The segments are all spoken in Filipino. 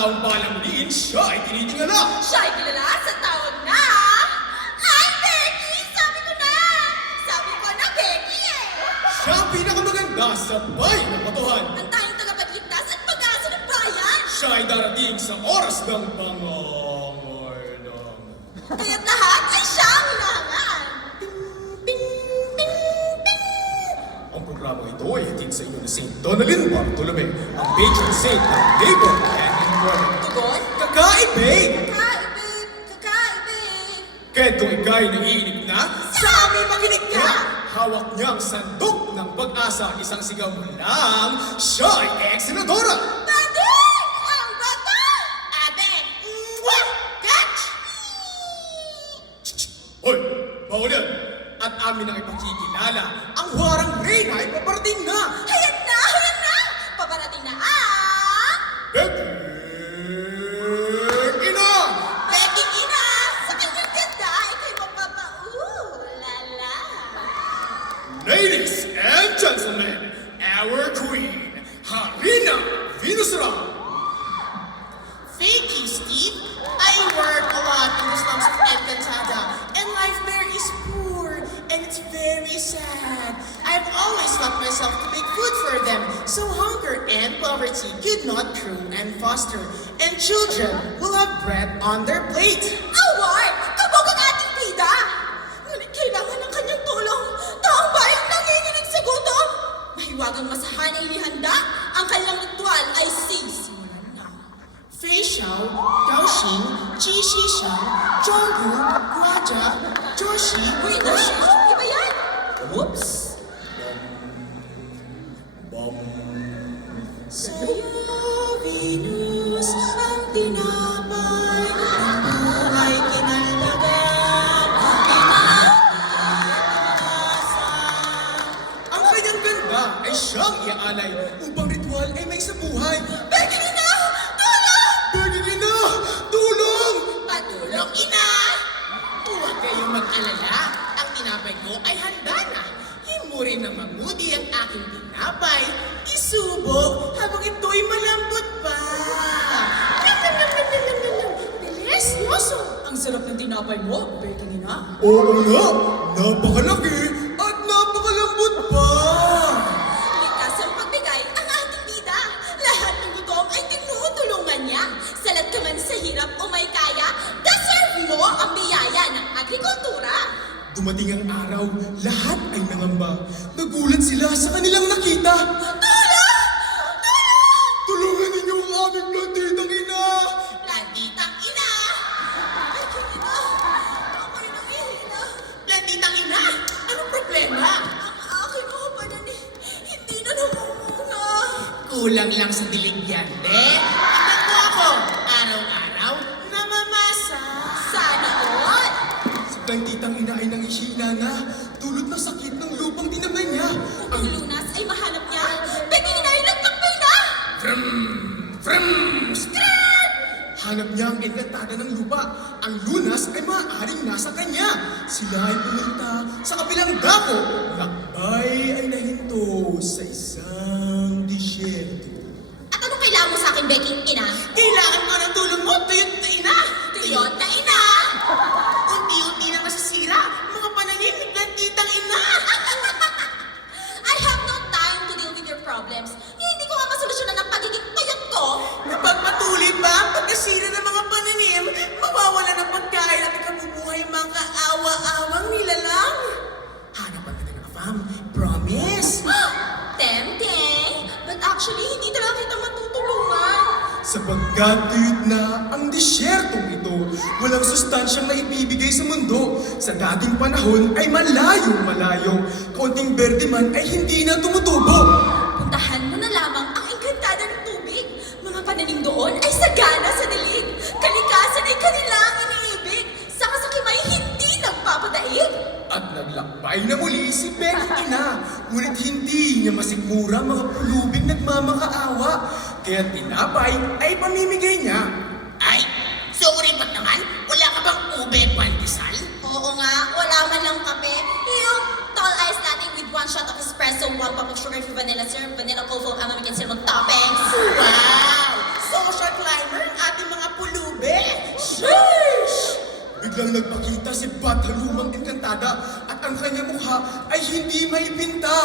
taong palamunin, siya ay tinitingala. Siya ay kilala sa tawag na... Ay, Becky! Sabi ko na! Sabi ko na, Becky eh! Siya ang pinakamaganda sa bayan ng batuhan. Ang tayong tagapagligtas at pag-asa ng bayan! Siya ay darating sa oras ng pangangailangan. Kaya't lahat ay siya ang hinahangaan! Ping, ping, ping! Ang programa ito ay hatid sa inyo ni St. Donalyn Bartolome, ang patron saint ng labor and employment. Tugon? Kakaibig! Kakaibig! Kakaibig! Kahit kung ika'y naiinip na, Sa amin makinig ka! hawak niyang sandok ng pag-asa, isang sigaw mo lang, siya ay ex-senadora! Bading! Ang bata! Abe! Mwah! Catch! Hoy, bawal yan! At amin ang ipakikilala, ang warang reyna ay paparating na! Hayan na! Hayan na! Paparating na ang... Becky Ina! Becky Ina! Sa kanyang ganda, ikaw'y mapapa-lala. Ladies and gentlemen, our queen, Harina Venusra! Thank you, Steve. I work a lot in the slums of Encantada, and life there is poor, and it's very sad. I've always taught myself to make food for them, so hunger and poverty could not grow and foster, and children will have bread on their plate. Award! Kabog ang ating bida! Ngunit kailangan ng kanyang tulong. Taong bayan nanginginig sa gutom. Mahiwagang masahan ay inihanda. Ang kanyang ritual ay sisimulan na. Fei Xiao, Gao Xing, Qi Shi Xiao, Zhonggu, Guaja, Joshi, Uy, iba yan! Oops! Bam! Sa'yo, Venus, ang tinapay ng buhay kinaldagan, Ang kanyang ganda ay siyang iaalay upang ritual ay may sa buhay. Becky Ina! Tulong! Becky Ina! Tulong! Patulong, ina! Huwag kayong mag-alala. Ang tinapay ko ay handa na. Himurin ng magmudi ang aking tinapay. Isubo habang ito'y malambot pa. Delicioso! Ang sarap ng tinapay mo, Becky Ina. Oo nga! Napakalaki at napakalambot pa! Likas ang pagbigay ang ating bida. Lahat ng gutom ay tinutulungan niya. Salat ka man sa hirap o may kaya, deserve mo ang biyaya ng agrikultura. Dumating ang araw, lahat ay nangamba. Nagulat sila sa kanilang nakita. Tulong! Tulungan ninyo ang aming plantitang ina! Plantitang ina! Becky Ina! Ako'y nangihina. Plantitang ina! Anong problema? Ang aking mga pananim, hindi na namumunga. Kulang lang sa dilig yan, de. Tignan mo ako. Araw-araw, namamasa. Sana all! Si plantitang ina ay nangihina na, dulot ng sakit ng lupang dinamay niya. Ang lunas ay mahanap niya. Becky Ina ay nagtakbay na! Vrum! Vrum! Skrat! Hanap niya ang enkantada ng lupa. Ang lunas ay maaaring nasa kanya. Sila ay pumunta sa kabilang dako. Lakbay ay nahinto sa isang disyerto. At anong kailangan mo sa akin, Becky Ina? Kailangan ko ng tulong mo, tuyot na ina. Tuyot na ina! Unti-unti na masisira. Mga pananim ni plantitang ina. I have no time to deal with your problems. Hindi ko nga masolusyonan ang pagiging tuyot ko. Napagpatuloy ba ang pagkasira ng mga pananim? Mawawala ng pagkain at ikabubuhay mga awa-awang nilalang. Hanapan kita ng afam. Promise. Tempting! But actually, hindi talaga kita matutulungan. Sapagkat tuyot na ang disyertong ito, walang sustansyang naibibigay sa mundo. Sa dating panahon ay malayo-malayo. Kaunting berde man ay hindi na tumutubo. Puntahan mo na lamang ang engkantada ng tubig. Mga pananim doon ay sagana sa dilig. Kalikasan ay kanilang iniibig. Sa kasakimay hindi nagpapadaig. At naglakbay na muli si Becky Ina. Ngunit hindi niya masikmura mga pulubing nagmamakaawa. Kaya tinapay ay pamimigay niya. Ay, sorry ba't naman? Wala ka bang ube pandesal? Oo nga, wala man lang kape. Yung tall ice latte with 1 shot of espresso, 1 pop of sugar-free vanilla syrup, vanilla cocoa, ang cinnamon toppings. Wow! Social climber biglang nagpakita si Bat Halumang Engkantada at ang kanyang mukha ay hindi maipinta.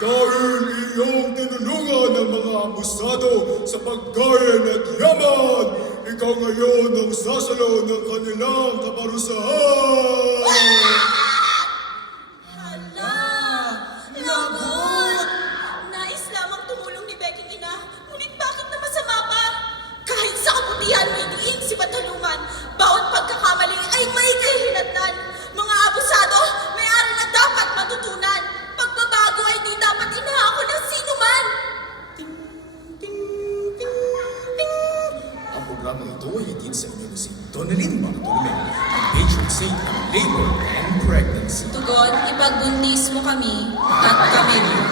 Dahil iyong tinulungan ng mga abusado sa pagkain at yaman, ikaw ngayon ang sasalo ng kanilang kaparusahan. Hala! Lagot! Nais lamang tumulong ni Beking ina, ngunit bakit na masama pa? Kahit sa kabutihan may diin si Batalungan, bawat pagkakamali ay may kahihinatnan. Mga abusado, may aral na dapat matutunan. Pagbabago ay di dapat inahako ng sino man. Ting, ting, ting, ting. Ang programang ito ay hatid sa inyo si Donalyn Bartolome, ang patron saint ng labor and pregnancy. Tugon, ipagbuntis mo kami at kami rin.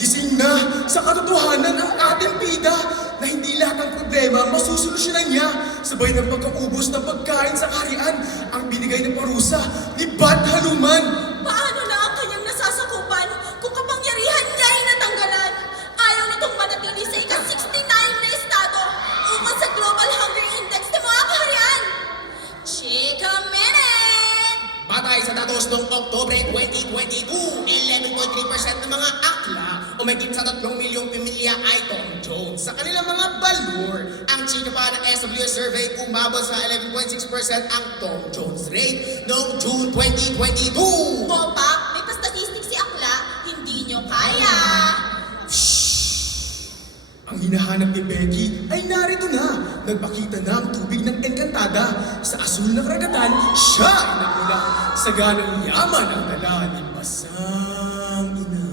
Gising na sa katotohanan ang ating bida na hindi lahat ng problema masusolusyonan niya. Sabay ng pagkaubos ng pagkain sa kaharian ang binigay ng parusa ni Bat Haluman. Paano na ang kanyang nasasakupan kung kapangyarihan niya ay natanggalan? Ayaw nitong manatili sa ika-69 na estado ukol sa Global Hunger Index ng mga kaharian. Chika minute! Batay sa datos noong Oktobre 2022, 11.3% ng mga akla o may sa 3 milyong pamilya ay Tom Jones. Sa kanilang mga balur, ang chika pa ng SWS survey umabot sa 11.6% ang Tom Jones rate noong June 2022. Popak, may pa-statistics si Akla, hindi nyo kaya. Ang hinahanap ni Becky ay narito na. Nagpakita na ang tubig ng Engkantada. Sa asul na karagatan, siya ay nagmula. Sa ganang yaman ang dala ni Basang Ina.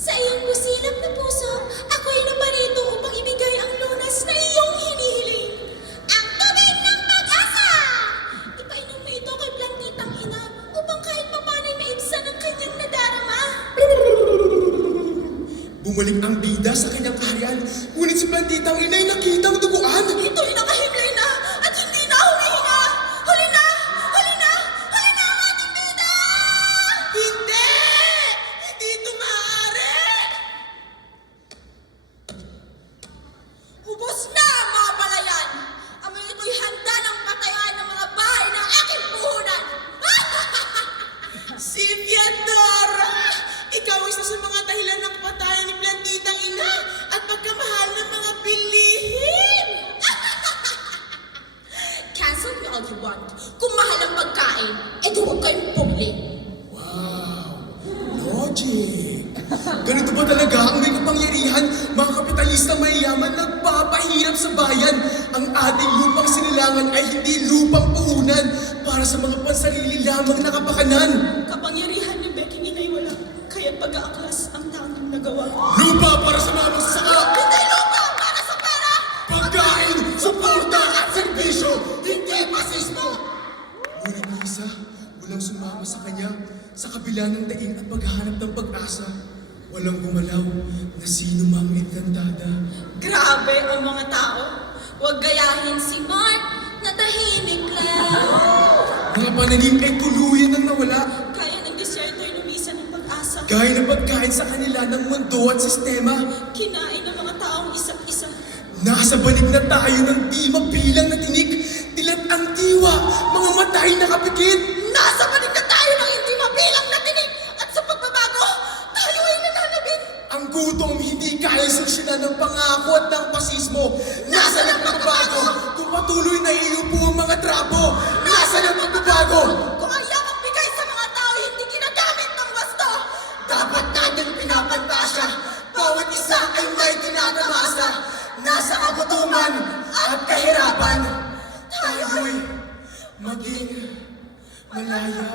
Sa iyong busilap na puso, ako'y naparito upang ibigay ang lunas na iyong hinihiling. Ang tubig ng pag-asa! Ipainom mo ito kay Plantitang Ina upang kahit papanay maibsan ang kanyang nadarama. Bumalik ang bida sa kanyang kaharian, ngunit si Plantitang Ina ay nakitang duguan. Ito'y nakahimlay na at hindi na humihinga. Huli na! Huli na! Huli na ang ating bida! Hindi! Hindi ito maaari! Ubos na ang mga palayan! Ang mga ito'y handa ng patayan ng mga bahay ng aking puhunan! Si Fiadora! Ikaw isa sa mga dahilan ng patayan ni Plantitang Ina at pagkamahal ng mga bilihin! Cancel me all you want. Kung mahal ang pagkain, edi huwag kayong pumili. Wow! Logic! Ganito ba talaga ang may kapangyarihan? Mga kapitalista mayayaman nagpapahirap sa bayan. Ang ating lupang sinilangan ay hindi lupang puhunan para sa mga pansarili lamang nakapakanan. Kapangyarihan ni Becky Ninay wala, kaya't pag-aaklas ang tanging nagawa. Lupa para sa mga magsasaka! Hindi lupa para sa pera! Pagkain, suporta at serbisyo, hindi pasismo! Ngunit Lisa, walang sumama sa kanya sa kabila ng daing at paghahanap ng pag-asa. Walang gumalaw na sino mang Engkantada. Grabe ang mga tao. Huwag gayahin si Mark na tahimik lang. Mga pananim ay tuluyan ng nawala. Kaya ng deserto'y lumisan ng pag-asa. Gaya ng pagkain sa kanila ng mundo at sistema. Kinain ng mga taong isa't isa. Nasa balik na tayo ng di mabilang na tinik. Dilat ang diwa, mga matay na kapikit. Nasa balik na tayo ng hindi mabilang na tinig. At sa pagbabago, tayo ay nananabik. Ang gutom hindi kaya solusyonan ng pangako at ng pasismo. Nasa ng pagbabago kung patuloy na iupo ang mga trapo. Nasa ng pagbabago. Kung ang yakang bigay sa mga tao hindi ginagamit ng wasto. Dapat natin pinapantasya. Bawat isa ay may tinatamasa. Nasa kagutuman at kahirapan. Tayo'y maging malaya.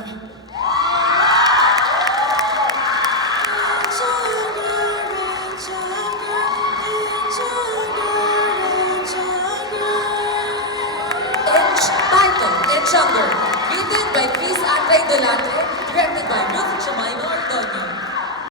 Title, Edge Younger.